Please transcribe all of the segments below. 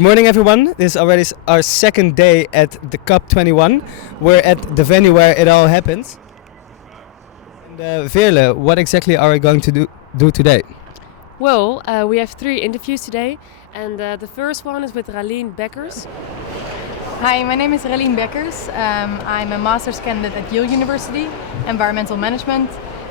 Good morning, everyone. This is already our second day at the COP21. We're at the venue where it all happens. And Veerle, what exactly are we going to do today? Well, we have 3 interviews today, and the first one is with Ralien Bekkers. Hi, my name is Ralien Bekkers. I'm a master's candidate at Yale University, environmental management.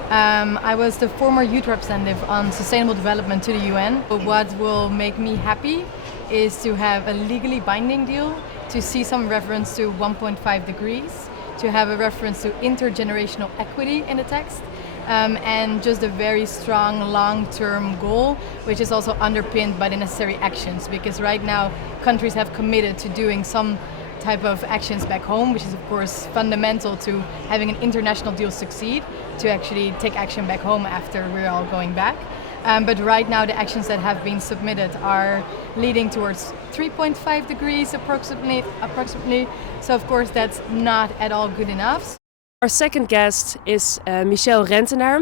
I was the former youth representative on sustainable development to the UN. But what will make me happy is to have a legally binding deal, to see some reference to 1.5 degrees, to have a reference to intergenerational equity in the text, and just a very strong long-term goal, which is also underpinned by the necessary actions, because right now countries have committed to doing some type of actions back home, which is of course fundamental to having an international deal succeed, to actually take action back home after we're all going back. But right now the actions that have been submitted are leading towards 3.5 degrees approximately. So of course that's not at all good enough. Our second guest is Michel Rentenaar.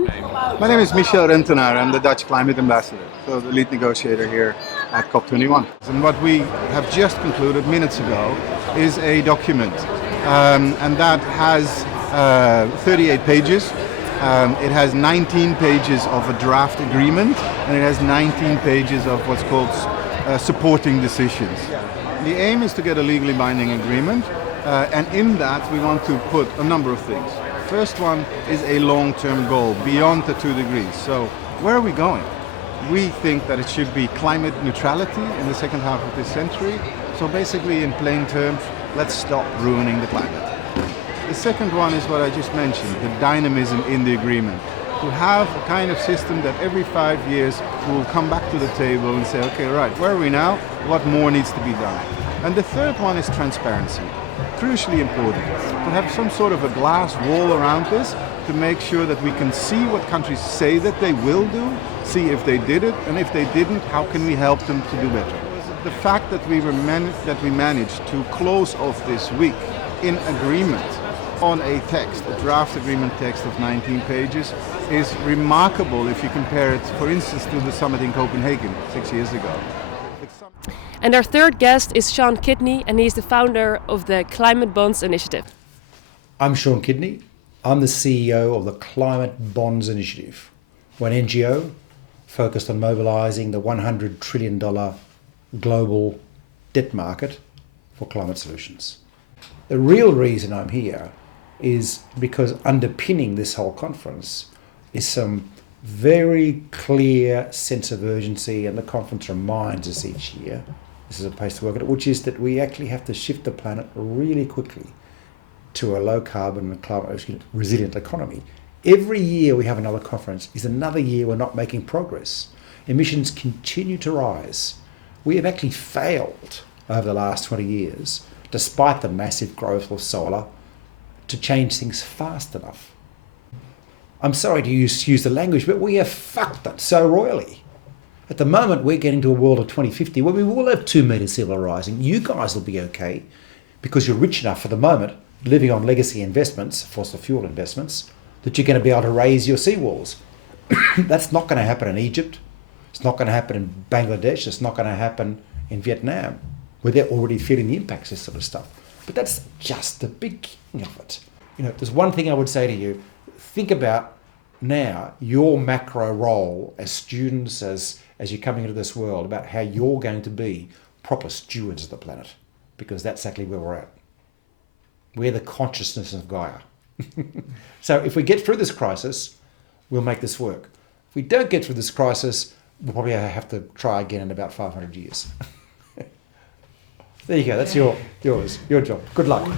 My name is Michel Rentenaar. I'm the Dutch Climate Ambassador, so the lead negotiator here at COP21. And what we have just concluded minutes ago is a document, and that has 38 pages. It has 19 pages of a draft agreement, and it has 19 pages of what's called supporting decisions. The aim is to get a legally binding agreement, and in that we want to put a number of things. First one is a long-term goal beyond the 2 degrees. So where are we going? We think that it should be climate neutrality in the second half of this century. So basically, in plain terms, let's stop ruining the climate. The second one is what I just mentioned, the dynamism in the agreement. To have a kind of system that every 5 years we will come back to the table and say, okay, right, where are we now? What more needs to be done? And the third one is transparency. Crucially important, to have some sort of a glass wall around this to make sure that we can see what countries say that they will do, see if they did it, and if they didn't, how can we help them to do better. The fact that we managed to close off this week in agreement on a text, a draft agreement text of 19 pages, is remarkable if you compare it, for instance, to the summit in Copenhagen 6 years ago. And our third guest is Sean Kidney, and he's the founder of the Climate Bonds Initiative. I'm Sean Kidney. I'm the CEO of the Climate Bonds Initiative, an NGO focused on mobilising the $100 trillion global debt market for climate solutions. The real reason I'm here is because underpinning this whole conference is some very clear sense of urgency, and the conference reminds us each year, this is a place to work at, which is that we actually have to shift the planet really quickly to a low carbon and climate resilient economy. Every year we have another conference is another year we're not making progress. Emissions continue to rise. We have actually failed over the last 20 years, despite the massive growth of solar, to change things fast enough. I'm sorry to use the language, but we have fucked it so royally. At the moment, we're getting to a world of 2050 where we will have 2 metres sea level rising. You guys will be okay because you're rich enough for the moment, living on legacy investments, fossil fuel investments, that you're going to be able to raise your seawalls. That's not going to happen in Egypt. It's not going to happen in Bangladesh. It's not going to happen in Vietnam, where they're already feeling the impacts of this sort of stuff. But that's just the beginning of it. You know, there's one thing I would say to you. Think about now your macro role as students, as you're coming into this world, about how you're going to be proper stewards of the planet, because that's exactly where we're at. We're the consciousness of Gaia. So if we get through this crisis, we'll make this work. If we don't get through this crisis, we'll probably have to try again in about 500 years. There you go, that's your job. Good luck.